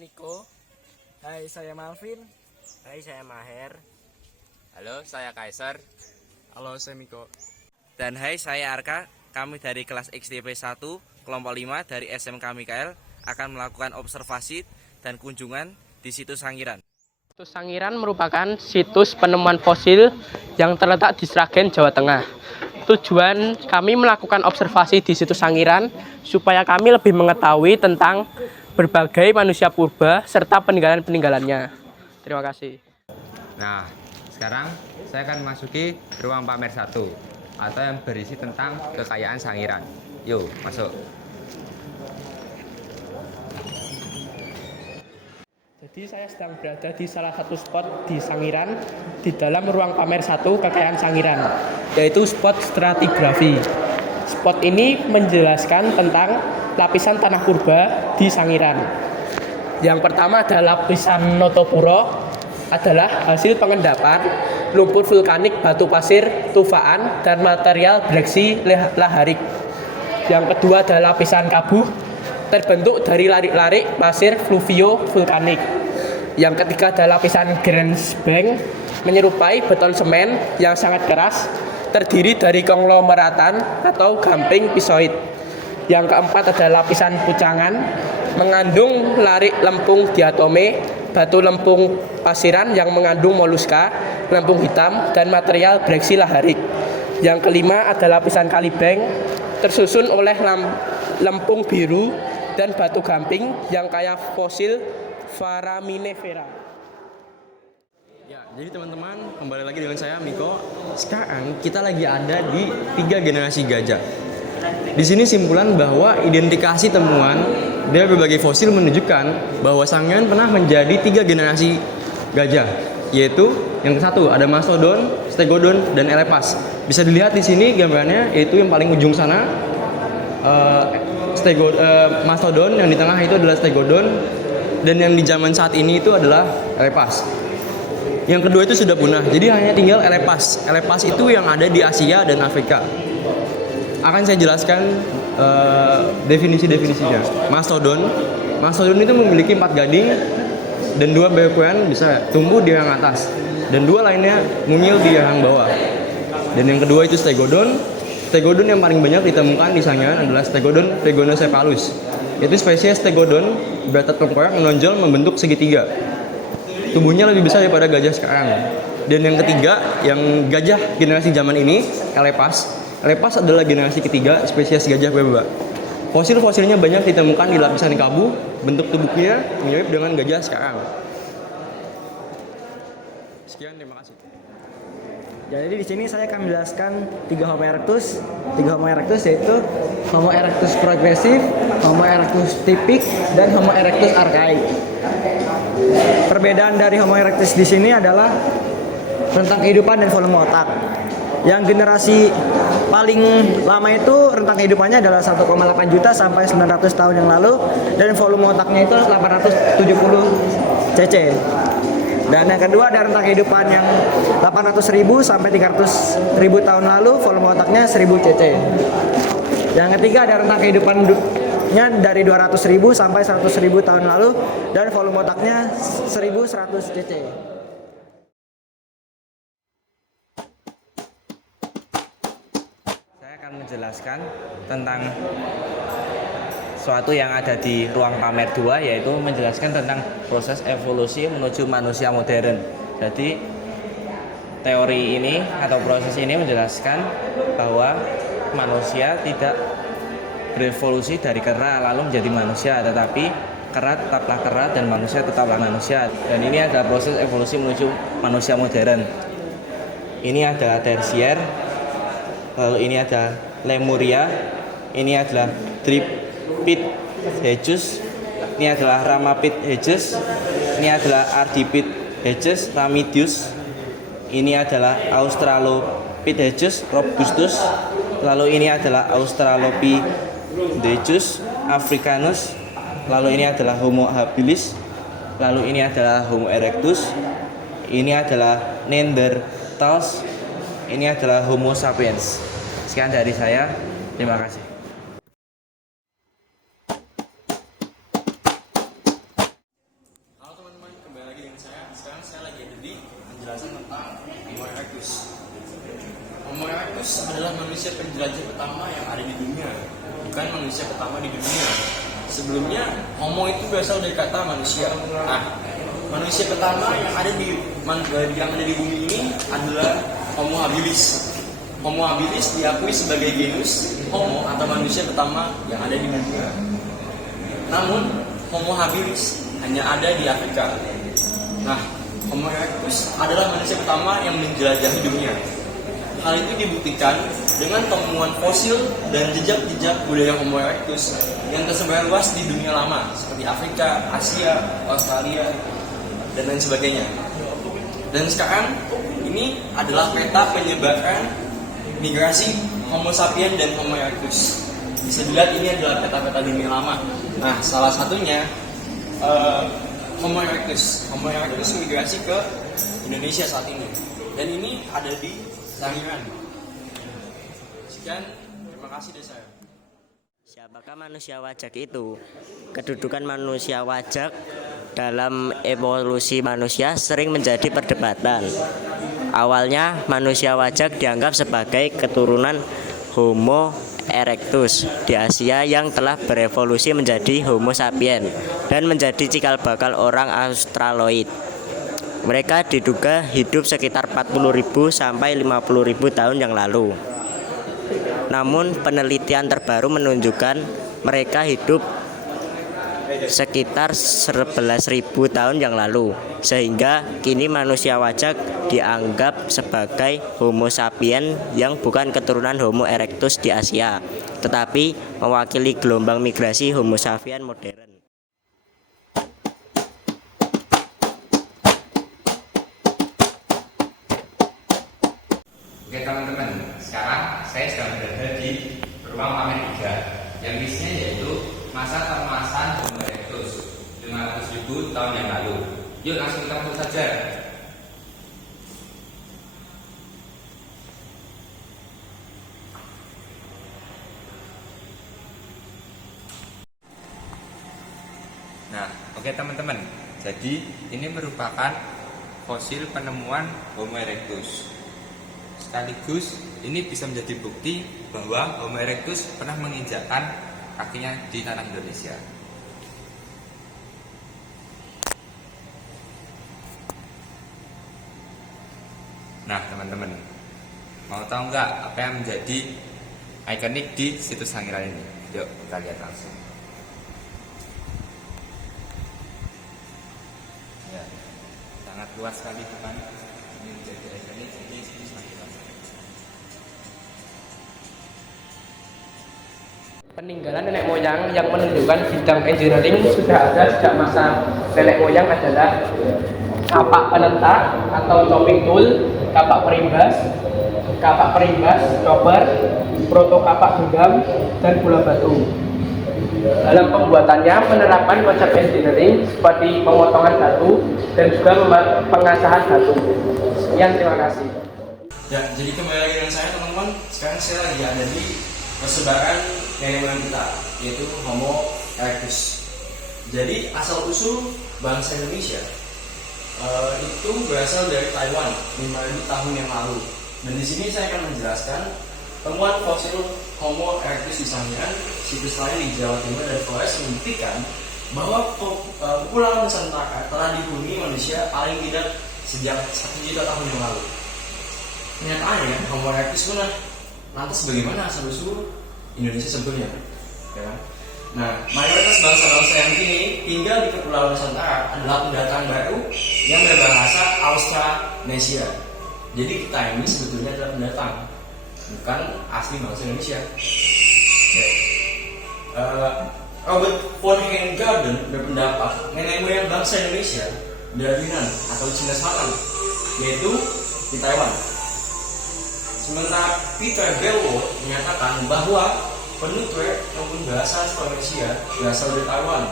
Niko. Hai, saya Malvin. Hai, saya Maher. Halo, saya Kaiser. Halo, saya Miko. Dan hai, saya Arka. Kami dari kelas XTP 1, kelompok 5 dari SMK Mikael akan melakukan observasi dan kunjungan di situs Sangiran. Situs Sangiran merupakan situs penemuan fosil yang terletak di Sragen, Jawa Tengah. Tujuan kami melakukan observasi di situs Sangiran supaya kami lebih mengetahui tentang berbagai manusia purba serta peninggalan-peninggalannya. Terima kasih. Nah, sekarang saya akan memasuki ruang pamer 1 atau yang berisi tentang kekayaan Sangiran. Yuk, masuk. Jadi saya sedang berada di salah satu spot di Sangiran di dalam ruang pamer 1 kekayaan Sangiran, yaitu spot stratigrafi. Spot ini menjelaskan tentang lapisan tanah purba di Sangiran. Yang pertama adalah lapisan Notopuro, adalah hasil pengendapan lumpur vulkanik, batu pasir, tufaan, dan material breksi laharik. Yang kedua adalah lapisan Kabuh, terbentuk dari larik-larik pasir fluvio vulkanik. Yang ketiga adalah lapisan Grensbank, menyerupai beton semen yang sangat keras, terdiri dari konglomeratan atau gamping pisoid. Yang keempat adalah lapisan Pucangan, mengandung larik lempung diatome, batu lempung pasiran yang mengandung moluska, lempung hitam, dan material breksi laharik. Yang kelima adalah lapisan Kalibeng, tersusun oleh lempung biru dan batu gamping yang kaya fosil foraminifera. Ya, jadi teman-teman, kembali lagi dengan saya Miko. Sekarang kita lagi ada di 3 generasi gajah. Di sini simpulan bahwa identifikasi temuan dari berbagai fosil menunjukkan bahwa Sangiran pernah menjadi 3 generasi gajah, yaitu yang ke-1 ada Mastodon, Stegodon, dan Elepas. Bisa dilihat di sini gambarnya, yaitu yang paling ujung sana Mastodon, yang di tengah itu adalah Stegodon, dan yang di zaman saat ini itu adalah Elepas. Yang kedua itu sudah punah, jadi hanya tinggal Elepas. Elepas itu yang ada di Asia dan Afrika. Akan saya jelaskan definisi-definisinya. Mastodon itu memiliki 4 gading dan 2 bekuan bisa tumbuh di yang atas, dan 2 lainnya mungil di yang bawah. Dan yang kedua itu Stegodon. Stegodon yang paling banyak ditemukan di Sangiran adalah Stegodon Phrygonocephalus, yaitu spesies Stegodon berotot tengkorak menonjol membentuk segitiga. Tubuhnya lebih besar daripada gajah sekarang. Dan yang ketiga, yang gajah generasi zaman ini, Elepas. Elepas adalah generasi ketiga spesies gajah purba. Fosil-fosilnya banyak ditemukan di lapisan Kabuh, bentuk tubuhnya mirip dengan gajah sekarang. Sekian, terima kasih. Jadi di sini saya akan menjelaskan 3 Homo erectus. 3 Homo erectus yaitu Homo erectus progresif, Homo erectus tipik, dan Homo erectus archaik. Perbedaan dari Homo erectus di sini adalah rentang kehidupan dan volume otak. Yang generasi paling lama itu rentang kehidupannya adalah 1,8 juta sampai 900 tahun yang lalu, dan volume otaknya itu 870 cc. Dan yang kedua ada rentang kehidupan yang 800.000 sampai 300.000 tahun lalu, volume otaknya 1000 cc. Yang ketiga ada rentang kehidupannya dari 200.000 sampai 100.000 tahun lalu, dan volume otaknya 1100 cc. Saya akan menjelaskan tentang suatu yang ada di ruang pamer 2, yaitu menjelaskan tentang proses evolusi menuju manusia modern. Jadi teori ini atau proses ini menjelaskan bahwa manusia tidak berevolusi dari kera lalu menjadi manusia, tetapi kera tetaplah kera dan manusia tetaplah manusia. Dan ini adalah proses evolusi menuju manusia modern. Ini adalah tersier, lalu ini ada Lemuria, ini adalah Tripithecus, ini adalah Ramapithecus, ini adalah Ardipithecus ramidius, ini adalah Australopithecus robustus, lalu ini adalah Australopithecus africanus, lalu ini adalah Homo habilis, lalu ini adalah Homo erectus, ini adalah Neanderthals, ini adalah Homo sapiens. Sekian dari saya, terima kasih. penjelasan tentang Homo erectus. Homo erectus adalah manusia penjelajah pertama yang ada di dunia, bukan manusia pertama di dunia. Sebelumnya Homo itu berasal dari kata manusia. Nah, manusia pertama yang ada di bumi ini adalah Homo habilis. Homo habilis diakui sebagai genus Homo atau manusia pertama yang ada di dunia. Namun Homo habilis hanya ada di Afrika. Nah, Homo erectus adalah manusia pertama yang menjelajahi dunia. Hal itu dibuktikan dengan temuan fosil dan jejak-jejak budaya Homo erectus yang tersebar luas di dunia lama seperti Afrika, Asia, Australia, dan lain sebagainya. Dan sekarang ini adalah peta penyebaran migrasi Homo sapiens dan Homo erectus. Bisa dilihat ini adalah peta-peta dunia lama. Nah, salah satunya Homo erectus. Homo erectus migrasi ke Indonesia saat ini. Dan ini ada di Sangiran. Sekian, terima kasih dari saya. Siapakah manusia wajak itu? Kedudukan manusia wajak dalam evolusi manusia sering menjadi perdebatan. Awalnya manusia wajak dianggap sebagai keturunan Homo erectus di Asia yang telah berevolusi menjadi Homo sapiens dan menjadi cikal bakal orang Australoid. Mereka diduga hidup sekitar 40.000 sampai 50.000 tahun yang lalu. Namun penelitian terbaru menunjukkan mereka hidup sekitar 11.000 tahun yang lalu, sehingga kini manusia wajak dianggap sebagai Homo sapiens yang bukan keturunan Homo erectus di Asia, tetapi mewakili gelombang migrasi Homo sapiens modern. Oke teman-teman, sekarang saya sedang berada di ruang pamer 3 yang isinya yaitu masa keemasan Homo erectus 500.000 tahun yang lalu. Yuk langsung kita masuk saja. Nah, oke teman-teman, jadi ini merupakan fosil penemuan Homo erectus. Sekaligus ini bisa menjadi bukti bahwa Homo erectus pernah menginjakkan kakinya di tanah Indonesia. Nah teman-teman, mau tahu nggak apa yang menjadi ikonik di situs Sangiran ini? Yuk kita lihat langsung. Ya, sangat luas sekali bukan? Ini menjadi ikonik di situs Sangiran. Peninggalan nenek moyang yang menunjukkan bidang engineering sudah ada sejak masa nenek moyang adalah kapak penentak atau chopping tool, kapak perimbas, chopper, proto kapak genggam, dan bola batu. Dalam pembuatannya penerapan konsep engineering seperti pemotongan batu dan juga pengasahan batu. Sekian, terima kasih. Ya, jadi kembali lagi dengan saya teman-teman. Sekarang saya lagi ada di persebaran nenek moyang kita, yaitu Homo erectus. Jadi asal usul bangsa Indonesia itu berasal dari Taiwan 5.000 tahun yang lalu. Dan di sini saya akan menjelaskan temuan fosil Homo erectus di Sangiran, situs lain di Jawa Timur dan Flores membuktikan bahwa Kepulauan Nusantara telah dihuni manusia paling tidak sejak 1 juta tahun yang lalu. Kenyataannya Homo erectus punah. Lantas bagaimana asal usul Indonesia sebelumnya? Ya kan? Nah, mayoritas bangsa-bangsa yang kini tinggal di Kepulauan Nusantara adalah pendatang baru yang berbahasa Austronesia. Jadi kita ini sebetulnya adalah pendatang, bukan asli bangsa Indonesia. Ya. Robert von Hengarden berpendapat nenek moyang bangsa Indonesia dari Yunan atau Cina Selatan, yaitu di Taiwan. Sementara Peter Belwo menyatakan bahwa penutur maupun bahasa Austronesia berasal dari Taiwan.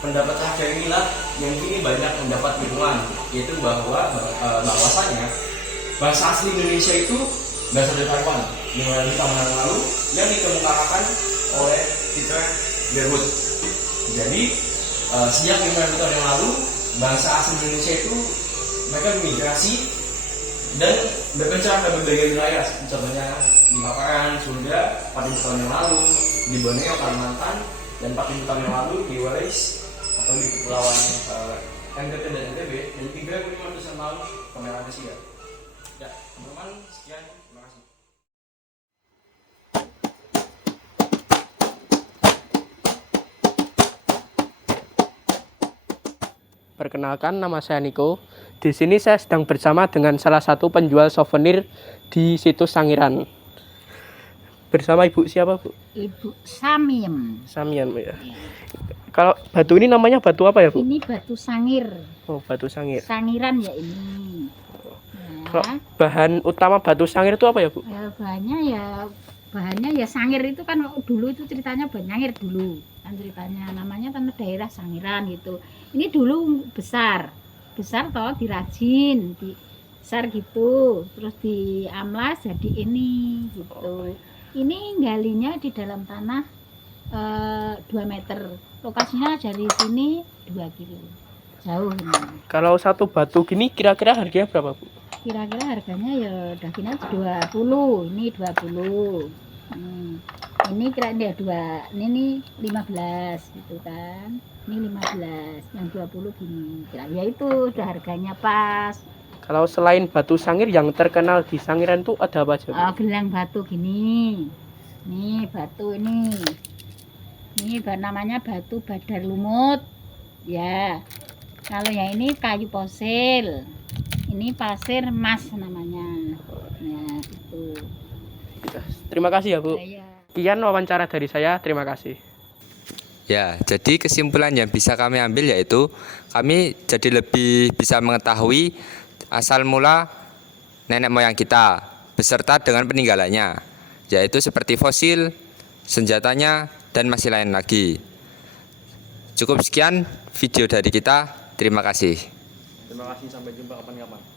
Pendapat terakhir inilah yang kini banyak mendapat dukungan, yaitu bahwasanya bahasa asli Indonesia itu berasal dari Taiwan 5.000 tahun yang lalu yang dikemukakan oleh Peter Belwo. Jadi sejak 5.000 tahun yang lalu bangsa asli Indonesia itu mereka bermigrasi dan berpencar ke berbagai wilayah, contohnya di Paparan, Sunda 40 tahun yang lalu, di Borneo, Kalimantan, dan 40 tahun yang lalu di Wallis atau di kepulauan NTT dan NTB, dan 35 tahun Pemerintahan Asia. Ya, teman-teman, sekian, terima kasih. Perkenalkan, nama saya Niko. Di sini saya sedang bersama dengan salah satu penjual souvenir di situs Sangiran. Bersama Ibu siapa, Bu? Ibu Samiem. Samien, ya. Kalau batu ini namanya batu apa ya, Bu? Ini batu sangir. Oh, batu sangir. Sangiran ya ini. Kalau Ya, bahan utama batu sangir itu apa ya, Bu? bahannya ya sangir itu kan dulu itu ceritanya Banyangir dulu. Kan ceritanya namanya tanah daerah Sangiran gitu. Ini dulu besar toh dirajin, besar gitu. Terus diamlas jadi ini gitu. Ini galinya di dalam tanah 2 meter. Lokasinya dari sini 2 kilo. Jauh ini. Kalau satu batu gini kira-kira harganya berapa, Bu? Kira-kira harganya ya dagingnya 20, ini 20. Ini kira-kira 2, ini 15 gitu kan. Ini 15, yang 20 gini. Ya itu udah harganya pas. Kalau selain batu sangir yang terkenal di Sangiran itu ada apa aja, Bu? Gelang batu gini. Nih batu ini. Ini namanya batu Badar Lumut. Ya. Kalau yang ini kayu fosil. Ini pasir emas namanya. Ya, gitu. Terima kasih ya, Bu. Ya. Sekian wawancara dari saya. Terima kasih. Ya, jadi kesimpulan yang bisa kami ambil yaitu kami jadi lebih bisa mengetahui asal mula nenek moyang kita beserta dengan peninggalannya, yaitu seperti fosil, senjatanya, dan masih lain lagi. Cukup sekian video dari kita. Terima kasih. Terima kasih, sampai jumpa kapan-kapan.